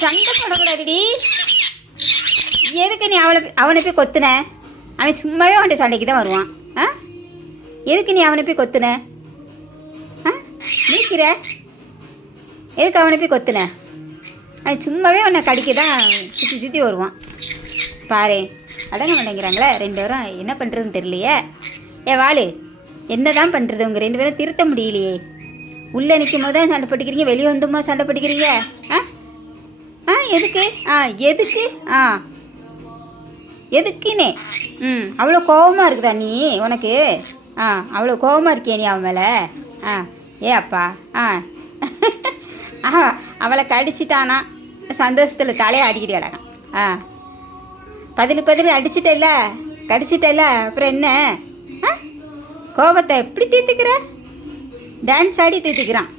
சண்டை போடக்கூடாதுடி. எதுக்கு நீ அவனை போய் கொத்துன? அவன் சும்மாவே அவன்கிட்ட சண்டைக்கு தான் வருவான். ஆ, எதுக்கு நீ அவனை போய் கொத்துன? ஆ, நீக்கிற எதுக்கு அவனை போய் கொத்துன? அவன் சும்மாவே அவனை கடிக்க தான் சுற்றி சுற்றி வருவான். பாரு, அடங்க மாட்டேங்கிறாங்களே ரெண்டு பேரும். என்ன பண்ணுறதுன்னு தெரியலையே. வாளு, என்ன தான் பண்ணுறது? உங்கள் ரெண்டு பேரும் திருத்த முடியலையே. உள்ளே நிற்கும் போது தான் சண்டை போட்டுக்கிறீங்க, வெளியே வந்துமா சண்டை போட்டுக்கிறீங்க? ஆ ஆ எதுக்கு? எதுக்கு? எதுக்குன்னே? அவ்வளோ கோபமாக இருக்குதா நீ? உனக்கு அவ்வளோ கோபமாக இருக்கியே நீ அவன் மேலே? அப்பா அவளை கடிச்சிட்டானா சந்தோஷத்தில் தலையை அடிக்கிட்டு கிடக்கான். பதில் அடிச்சிட்டல, கடிச்சிட்டல, அப்புறம் என்ன? கோபத்தை எப்படி தீர்த்துக்கிற? டான்ஸ் ஆடி தீர்த்துக்கிறான்.